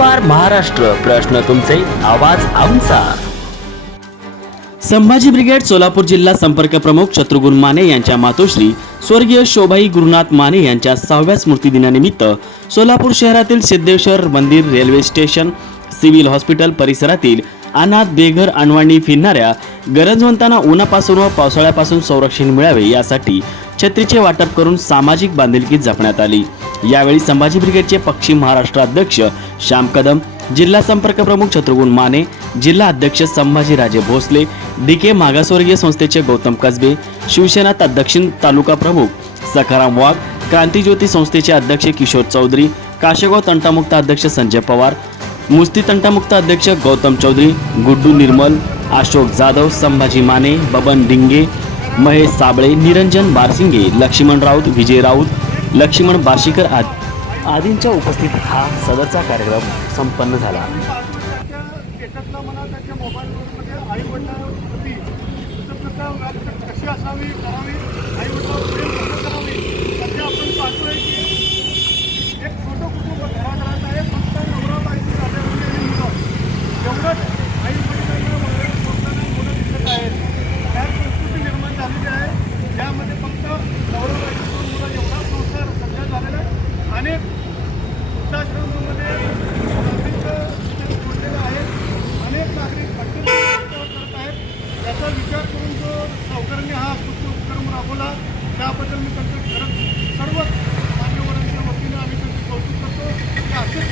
निर्वार महाराष्ट्र, प्रश्न तुमचे, आवाज आमचा। संभाजी ब्रिगेड सोलापूर जिल्हा संपर्क प्रमुख शत्रुघ्न माने यांच्या मातोश्री स्वर्गीय शोभाई गुरुनाथ माने यांच्या 6व्या स्मृतिदिनानिमित्त सोलापूर शहरातील सिद्धेश्वर मंदिर, रेल्वे स्टेशन, सिव्हिल हॉस्पिटल परिसरातील अनाथ, बेघर, अनवाणी फिरणाऱ्या गरजवंतांना उन्हापासून व पावसाळ्यापासून संरक्षण मिळावे यासाठी छत्रीचे वाटप करून सामाजिक बांधिलकी जपण्यात आली। यावेळी संभाजी ब्रिगेडचे पश्चिम महाराष्ट्र अध्यक्ष श्याम कदम, जिल्हा संपर्क प्रमुख शत्रुघ्न माने, जिल्हा अध्यक्ष संभाजीराजे भोसले, DK मागासवर्गीय संस्थेचे गौतम कसबे, शिवसेना दक्षिण तालुका प्रमुख सखाराम वाघ, क्रांतिज्योती संस्थेचे अध्यक्ष किशोर चौधरी, काशेगाव तंटामुक्त अध्यक्ष संजय पवार, मुस्ती तंटामुक्त अध्यक्ष गौतम चौधरी, गुड्डू निर्मल, अशोक जाधव, संभाजी माने, बबन डिंगे, महेश साबळे, निरंजन बारसिंगे, लक्ष्मण राऊत, विजय राऊत, लक्ष्मण बार्शीकर आदींच्या उपस्थितीत हा सदरचा कार्यक्रम संपन्न झाला। यामध्ये फक्त नवरा एवढा संसार सध्या झालेला आहे। अनेक वृद्धाश्रमामध्ये नागरिक जोडलेले आहेत, अनेक नागरिक करत आहेत। याचा विचार करून जो सावकारांनी हा स्तुत्य उपक्रम राबवला त्याबद्दल मी त्यांचं खरंच सर्व मान्यवरांच्या वतीने आम्ही त्यांचे कौतुक करतो की असेच